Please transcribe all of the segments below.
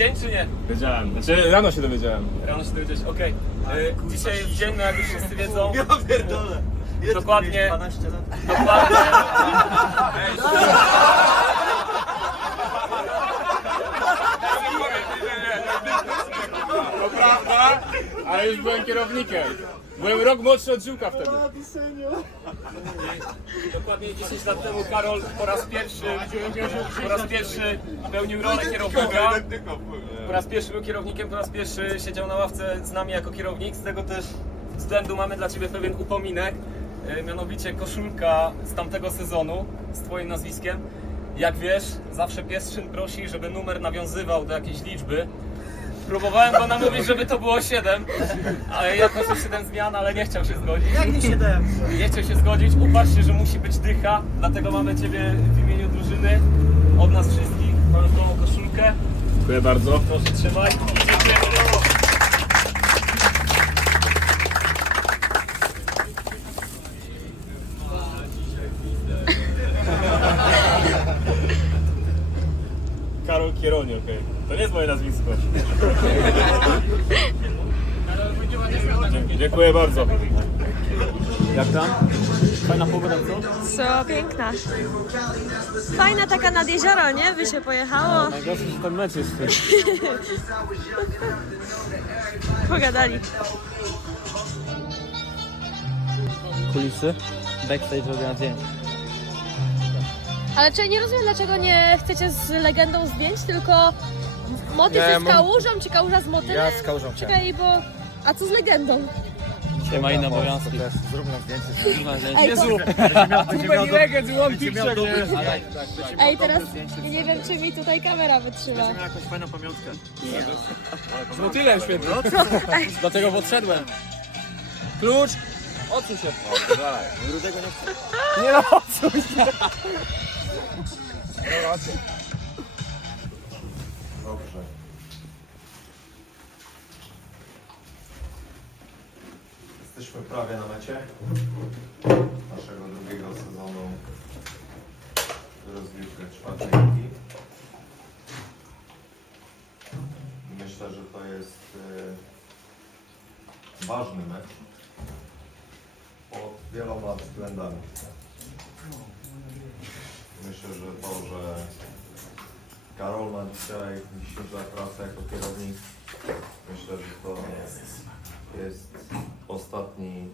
dzień, czy nie? Wiedziałem, znaczy rano się dowiedziałem. Rano się dowiedziałeś, okej. Y, Dzisiaj jest dzień, no jak już wszyscy wiedzą, Ja pierdolę. Ile ty Dokładnie. miałeś, 12 lat? dokładnie. To prawda, ale już byłem kierownikiem. Byłem rok młodszy od Żyłka wtedy. Dokładnie 10 lat temu Karol po raz pierwszy, po raz pierwszy pełnił rolę kierownika. Po raz pierwszy był kierownikiem, po raz pierwszy siedział na ławce z nami jako kierownik. Z tego też względu mamy dla Ciebie pewien upominek. E, Mianowicie koszulka z tamtego sezonu z Twoim nazwiskiem. Jak wiesz, zawsze Piestrzyn prosi, żeby numer nawiązywał do jakiejś liczby. Próbowałem go namówić, żeby to było 7, ale jako że 7 zmian, ale nie chciał się zgodzić. Jak nie 7? Nie chciał się zgodzić, uparł się, że musi być dycha, dlatego mamy Ciebie w imieniu drużyny, od nas wszystkich, mamy tą koszulkę, Dziękuję bardzo. proszę trzymaj. Dziękuję. Karol Kieroni, okej. To nie jest moje nazwisko. Dzięki, Dziękuję bardzo. Jak tam? Fajna pogoda, co? Co piękna. Fajna taka nad jezioro, nie? By się pojechało. Najgorsze, że ten mecz jest. Pogadali. kulisy. Backstage robię zdjęcia. Ale czy nie rozumiem, dlaczego nie chcecie z legendą zdjęć, tylko motyw Nie, jest mo- kałużą, czy kałuża z motylem? Ja z kałużą chciałem. Czekaj, bo... A co z legendą? Dzisiaj ma inne obowiązki. Zrób nam zdjęcie. Zrób nam zdjęcie. Ej, to... Super legend, one picture, nie? Ej teraz nie wiem, czy mi tutaj kamera wytrzyma. jakąś fajną pamiątkę. Z motylem świetnie. Dlatego podszedłem. Klucz! Odsuń się. Rudego nie chcę. Nie no, odsuń się. Dobrze. Jesteśmy prawie na mecie naszego drugiego sezonu rozgrywki czwartej ligi. Myślę, że to jest e, ważny mecz pod wieloma względami. Myślę, że to, że Karol ma dzisiaj dzisiejsza praca jako kierownik. Myślę, że to jest ostatni,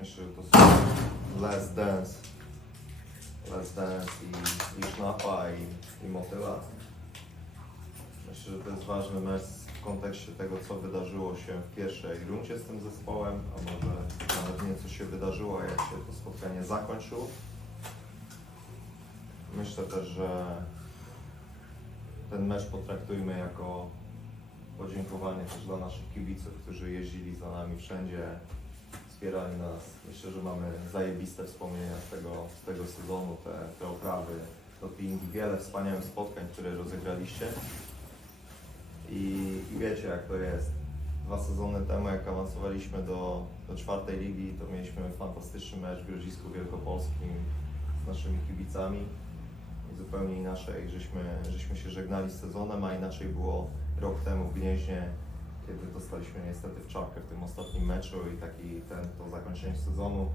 myślę, że to są Last Dance. Last Dance i, i Sznapa i, i Motyla. Myślę, że to jest ważny mecz w kontekście tego, co wydarzyło się w pierwszej rundzie z tym zespołem, a może nawet nie co się wydarzyło, a jak się to spotkanie zakończyło. Myślę też, że ten mecz potraktujmy jako podziękowanie też dla naszych kibiców, którzy jeździli za nami wszędzie, wspierali nas. Myślę, że mamy zajebiste wspomnienia z tego, z tego sezonu, te, te oprawy, dopingi, wiele wspaniałych spotkań, które rozegraliście. I, I wiecie jak to jest. Dwa sezony temu, jak awansowaliśmy do, do czwartej ligi, to mieliśmy fantastyczny mecz w Grodzisku Wielkopolskim z naszymi kibicami zupełnie inaczej, żeśmy, żeśmy się żegnali z sezonem, a inaczej było rok temu w Gnieźnie, kiedy dostaliśmy niestety w czapkę w tym ostatnim meczu i taki ten, to zakończenie sezonu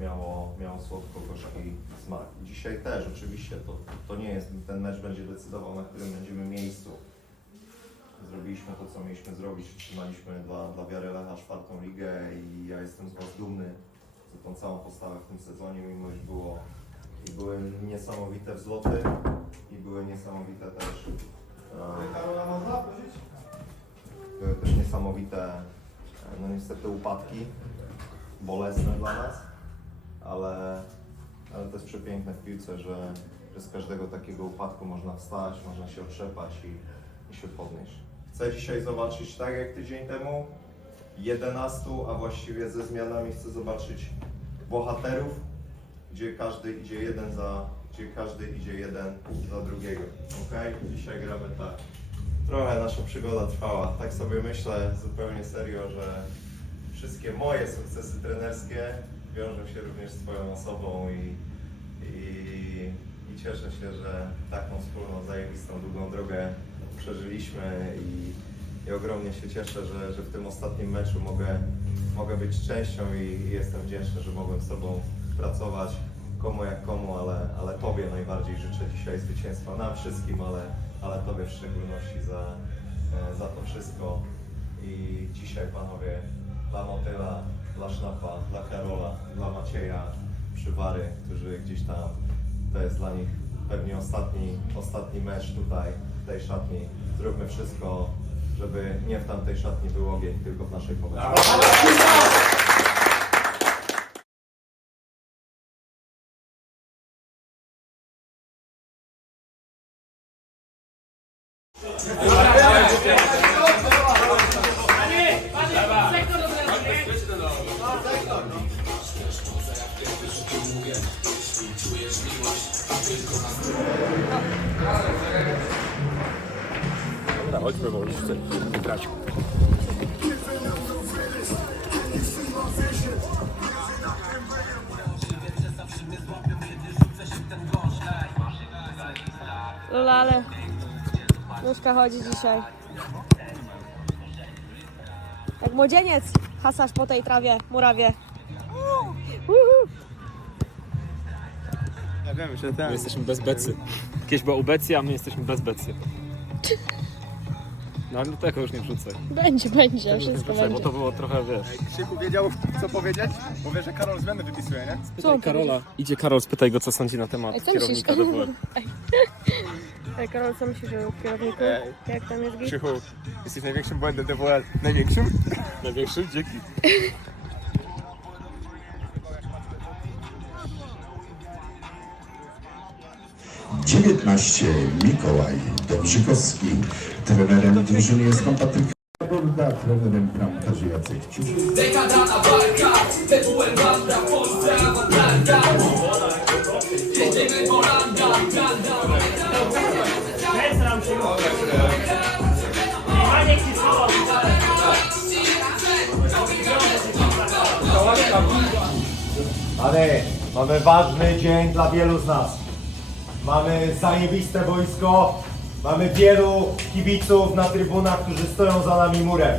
miało, miało słodko-gorzki smak. Dzisiaj też oczywiście, to, to nie jest, ten mecz będzie decydował, na którym będziemy miejscu. Zrobiliśmy to, co mieliśmy zrobić, trzymaliśmy dla, dla wiary Lecha czwartą ligę i ja jestem z Was dumny za tą całą postawę w tym sezonie, mimo iż było i były niesamowite wzloty i były niesamowite też e, były też niesamowite e, no niestety upadki bolesne dla nas ale, ale to jest przepiękne w piłce, że, że z każdego takiego upadku można wstać, można się otrzepać i, i się podnieść. Chcę dzisiaj zobaczyć tak jak tydzień temu 11, a właściwie ze zmianami chcę zobaczyć bohaterów gdzie każdy idzie jeden za, gdzie każdy idzie jeden za drugiego. Ok? Dzisiaj gramy tak. Trochę nasza przygoda trwała. Tak sobie myślę zupełnie serio, że wszystkie moje sukcesy trenerskie wiążą się również z Twoją osobą i, i, i cieszę się, że taką wspólną, zajebistą, długą drogę przeżyliśmy i, i ogromnie się cieszę, że, że w tym ostatnim meczu mogę, mogę być częścią i, i jestem wdzięczny, że mogłem z Tobą pracować. Komu jak komu, ale, ale Tobie najbardziej życzę dzisiaj zwycięstwa, nam wszystkim, ale, ale Tobie w szczególności za, e, za to wszystko. I dzisiaj panowie, dla Motyla, dla Sznapa, dla Karola, dla Macieja, Przywary, którzy gdzieś tam, to jest dla nich pewnie ostatni, ostatni mecz tutaj, w tej szatni. Zróbmy wszystko, żeby nie w tamtej szatni był ogień, tylko w naszej powietrzu. Dobra, chodźmy, bo już chcę grać. Lula, ale nóżka chodzi dzisiaj. Jak młodzieniec hasasz po tej trawie, murawie. Uhu. Ja wiem, że My ten. jesteśmy bez becy. Kiedyś była ubecja, a my jesteśmy bez becy. No ale tego już nie wrzucaj. Będzie, będzie, Tego już nie wszystko wrzucaj, bo będzie. to było trochę, wiesz... Krzyku wiedział, co powiedzieć? Bo wie, że Karol zmiany wypisuje, nie? Co on Karola. Idzie Karol, spytaj go, co sądzi na temat Ej, co myślisz? kierownika DWL. Ej, Karol, co myślisz o kierowniku? Ej. Jak tam jest git? Krzychu, jesteś największym błędem DWL. Największym? Największy? Dzięki. 19 Mikołaj Dobrzykowski. Trenerem drużyny jest pan Patryk Borda, trenerem bramkarzy Jacek Ciuch. Ale mamy ważny dzień dla wielu z nas. Mamy zajebiste wojsko, mamy wielu kibiców na trybunach, którzy stoją za nami murem.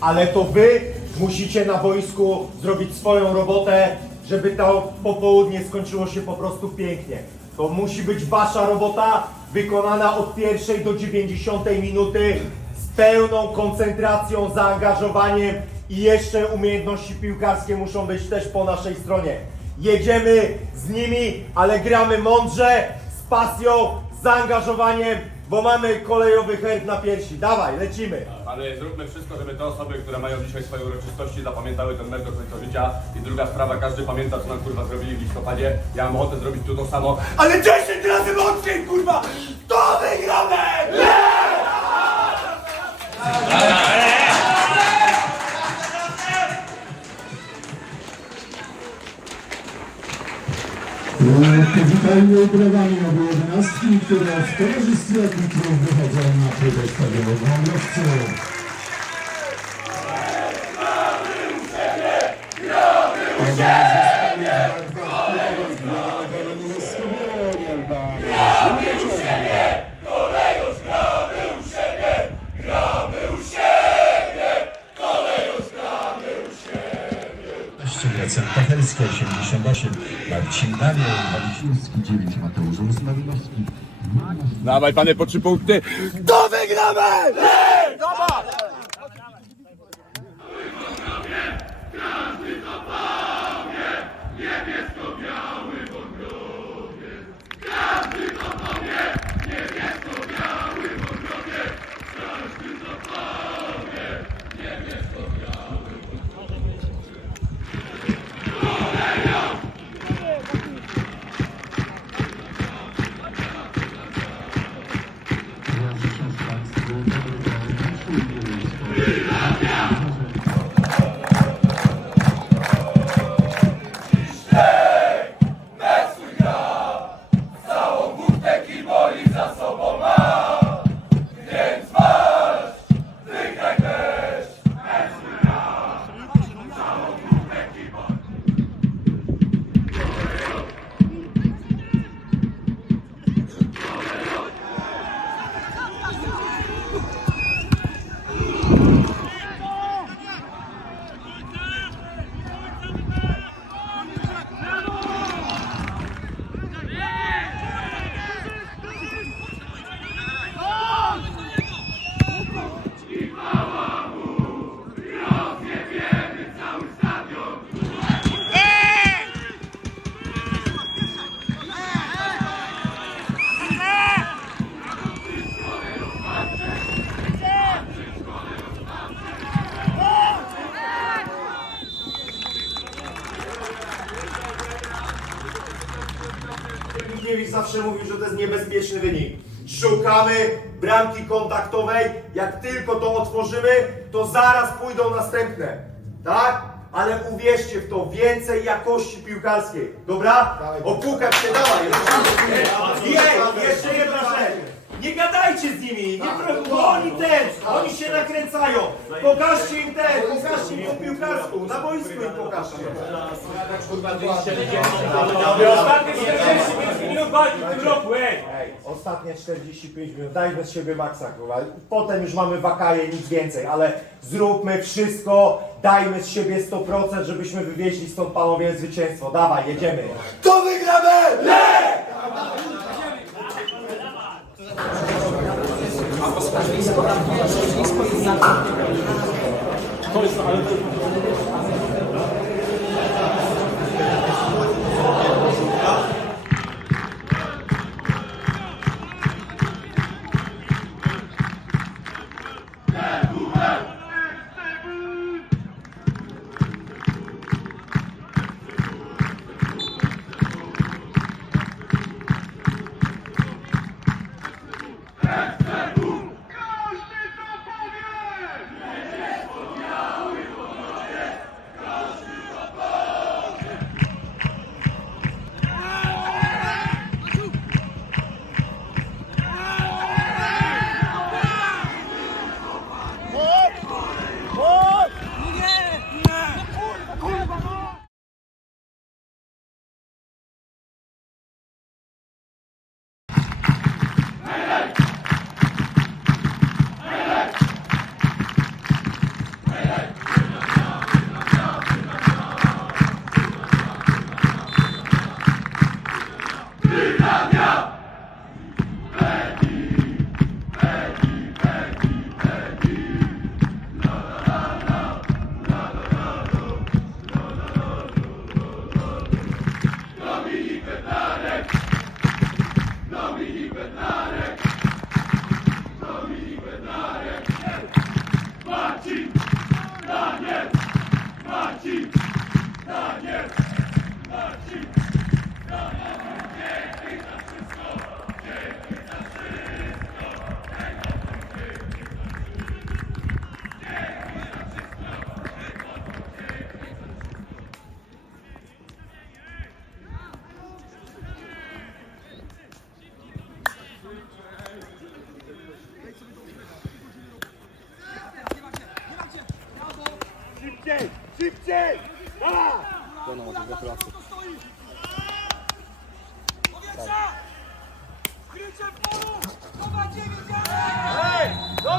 Ale to wy musicie na boisku zrobić swoją robotę, żeby to popołudnie skończyło się po prostu pięknie. To musi być wasza robota wykonana od pierwszej do 90 minuty z pełną koncentracją, zaangażowaniem i jeszcze umiejętności piłkarskie muszą być też po naszej stronie. Jedziemy z nimi, ale gramy mądrze, z pasją, z zaangażowaniem, bo mamy kolejowy herb na piersi. Dawaj, lecimy. Ale zróbmy wszystko, żeby te osoby, które mają dzisiaj swoje uroczystości, zapamiętały ten mecz do końca życia. I druga sprawa, każdy pamięta, co nam kurwa zrobili w listopadzie. Ja mam ochotę zrobić tu to samo. Ale 10 razy mocniej, kurwa! To wygramy! Witajmy brawami obu jedenastki, które w towarzystwie arbitrów wychodzą na próbę stadionową Growcu. Gracjan Pachelski 88, Marcin Daniel, Waliciński 9, Mateusz Rusnowinowski. Dawaj panie po trzy punkty. To wygramy! Stankiewicz zawsze mówił, że to jest niebezpieczny wynik. Szukamy bramki kontaktowej. Jak tylko to otworzymy, to zaraz pójdą następne. Tak? Ale uwierzcie w to, więcej jakości piłkarskiej. Dobra? Opukać się, dawaj. Jej, jeszcze jedna rzecz. Nie gadajcie z nimi, nie pro- bo oni ten, oni się nakręcają. Pokażcie im ten, pokażcie im po piłkarsku, na boisku im pokażcie. Ostatnie 45 minut walki w tym roku, ej! Ostatnie 45 minut, dajmy z siebie maksa, kurwa. Potem już mamy wakaje, nic więcej, ale zróbmy wszystko, dajmy z siebie 100%, żebyśmy wywieźli stąd panowie zwycięstwo. Dawaj, jedziemy. To wygramy! To jest, ale to... jest...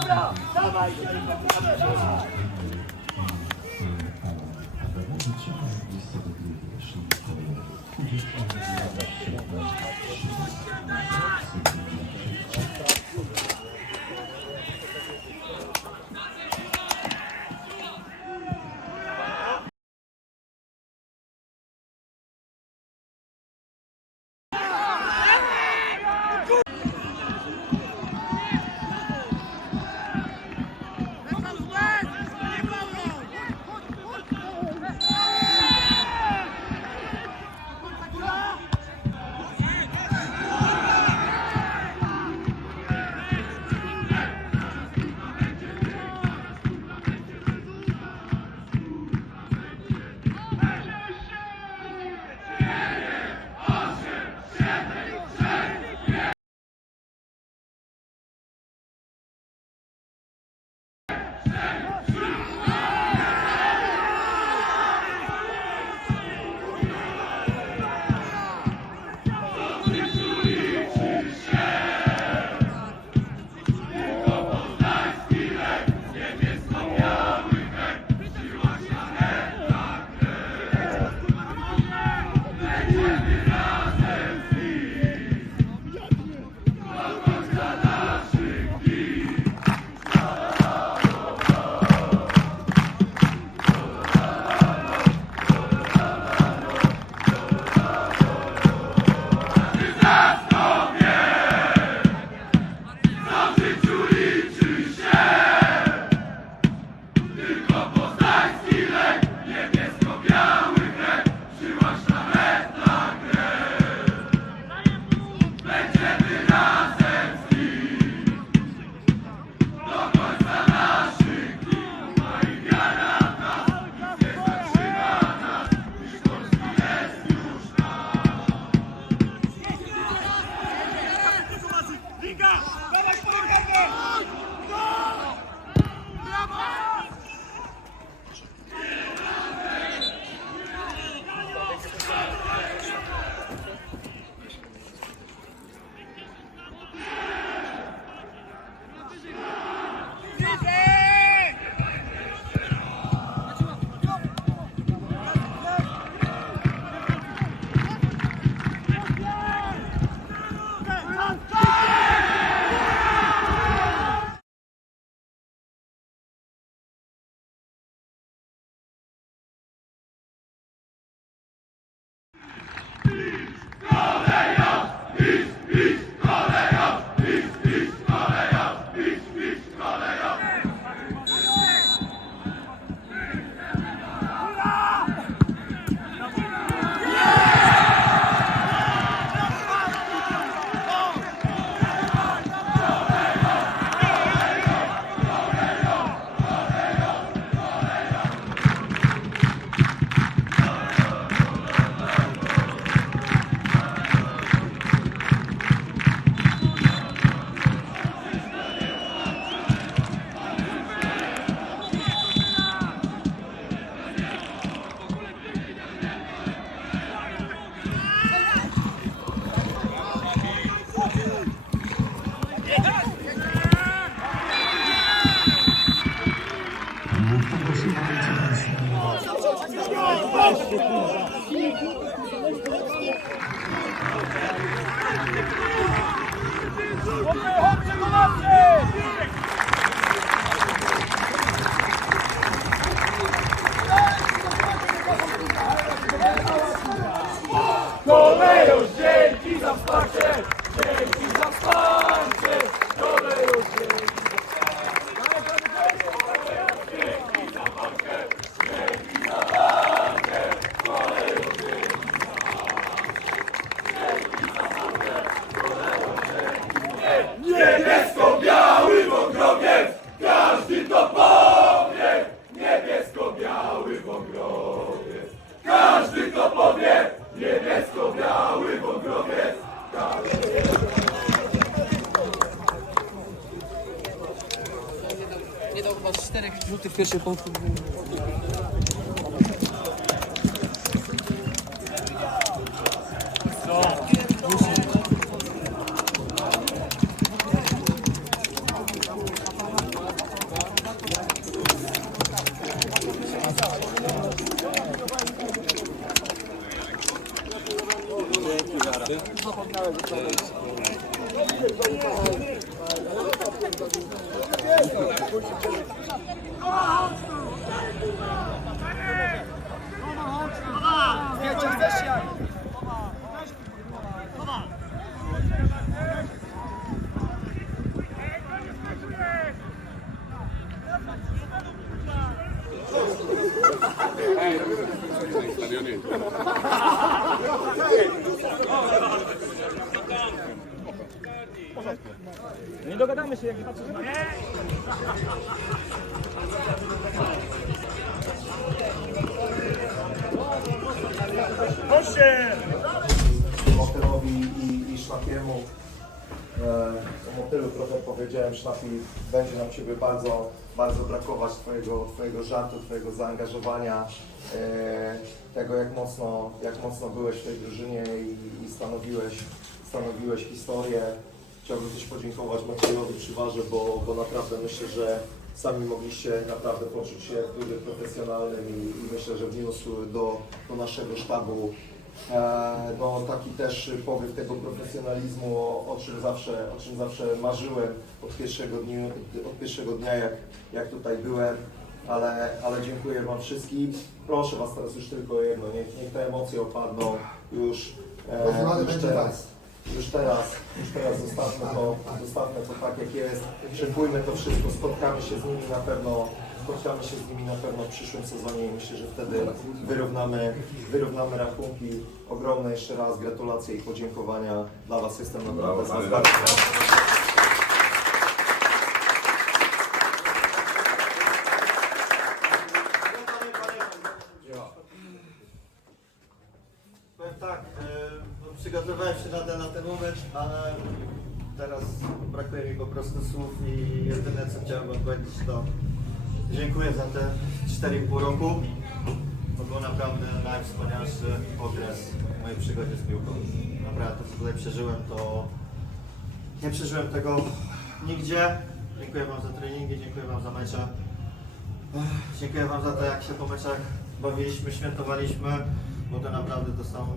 Dobra! Dawaj, szybko, prawe, dawaj! Thank you. Okay. Nie dał chyba czterech rzutów w pierwszej połowie. Nie dogadamy się, jak nie patrzysz na Motylowi i, i Szlapiemu. E, Motylu trochę powiedziałem, Szlapi, będzie nam Ciebie bardzo, bardzo brakować Twojego, twojego żartu, Twojego zaangażowania, e, tego jak mocno, jak mocno byłeś w tej drużynie i, i stanowiłeś, stanowiłeś historię. Chciałbym też podziękować Maciejowi Przywarze, bo, bo naprawdę myślę, że sami mogliście naprawdę poczuć się w profesjonalnym i, i myślę, że wniósł do, do naszego sztabu no, taki też powiew tego profesjonalizmu, o, o, czym zawsze, o czym zawsze marzyłem od pierwszego, dniu, od pierwszego dnia, jak, jak tutaj byłem, ale, ale dziękuję Wam wszystkim. Proszę Was teraz już tylko jedno, niech, niech te emocje opadną już, e, już teraz. Już teraz, już teraz zostawmy to, zostawmy to tak jak jest, szykujmy to wszystko, spotkamy się z nimi na pewno, spotkamy się z nimi na pewno w przyszłym sezonie i myślę, że wtedy wyrównamy, wyrównamy rachunki. Ogromne jeszcze raz gratulacje i podziękowania dla Was, jestem naprawdę z Was bardzo. Powiem tak, no, przygotowałem się na ten, na ten moment, ale teraz brakuje mi po prostu słów i jedyne co chciałem powiedzieć to dziękuję za te 4,5 roku. To był naprawdę najwspanialszy okres w mojej przygodzie z piłką. Naprawdę to co tutaj przeżyłem to nie przeżyłem tego nigdzie. Dziękuję wam za treningi, dziękuję wam za mecze. Dziękuję Wam za to, jak się po meczach bawiliśmy, świętowaliśmy, bo to naprawdę to są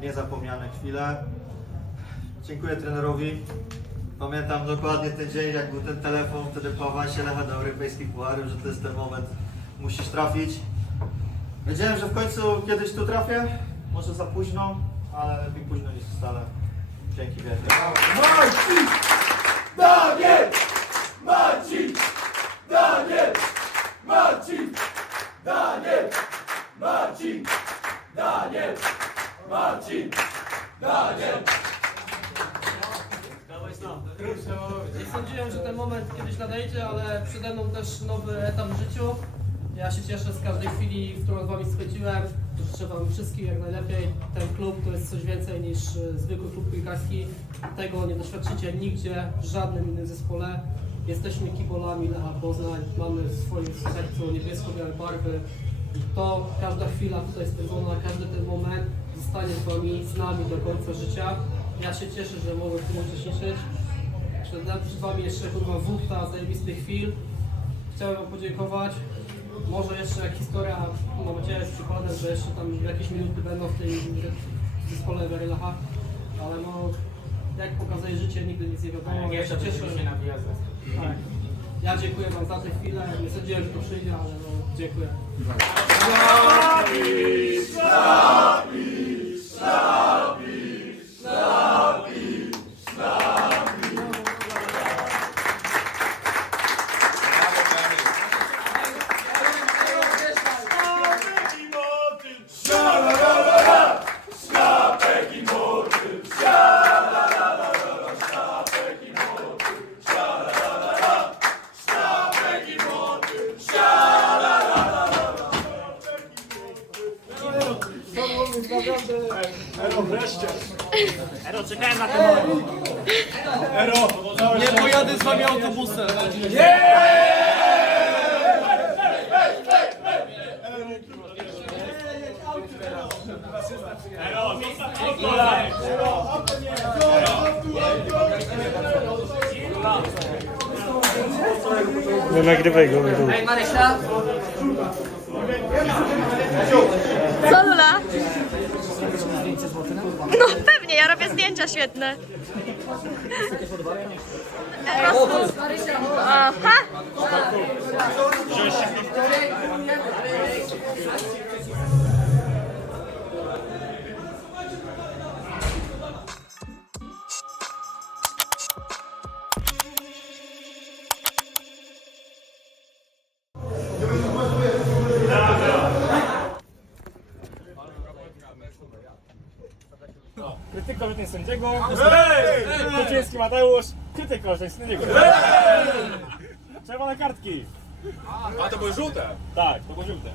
niezapomniane chwile. Dziękuję trenerowi. Pamiętam dokładnie ten dzień, jak był ten telefon, wtedy po awansie Lecha do europejskich pucharów, że to jest ten moment, musisz trafić. Wiedziałem, że w końcu kiedyś tu trafię, może za późno, ale lepiej późno niż wcale. Dzięki wielkie. Daniel! Marcin! Daniel! Marcin! Daniel! Marcin! Daniel! Marcin! Daniel! Nie sądziłem, że ten moment kiedyś nadejdzie, ale przede mną też nowy etap w życiu. Ja się cieszę z każdej chwili, w którą z Wami spędziłem. Życzę Wam wszystkim jak najlepiej. Ten klub to jest coś więcej niż e, zwykły klub piłkarski. Tego nie doświadczycie nigdzie, w żadnym innym zespole. Jesteśmy kibolami Lecha Poznań, mamy w swoim sercu niebiesko-białe barwy. To, każda chwila tutaj spędzona, każdy ten moment zostanie z Wami, z nami do końca życia. Ja się cieszę, że mogę w tym uczestniczyć. Przed Wami jeszcze kurwa wódka zajebistych chwil. Chciałem Wam podziękować. Może jeszcze jak historia mam nadzieję jest przykładem, że jeszcze tam jakieś minuty będą w tej w zespole Werylacha, ale no jak pokazuje życie, nigdy nic nie wiadomo. Ja się cieszę. Tak. Ja dziękuję Wam za tę chwilę. Nie sądziłem, że to przyjdzie, ale no dziękuję. Ero, czekałem na ten moment. Nie pojadę z wami autobusem. Nie nagrywaj go, Ej Marysia! Co Lula? No pewnie, ja robię zdjęcia świetne. Eros. Aha. Sędziego. Kuczyński Mateusz. Krytyka orzeczeń sędziego. Czerwone kartki. A to były żółte. Tak, to było żółte.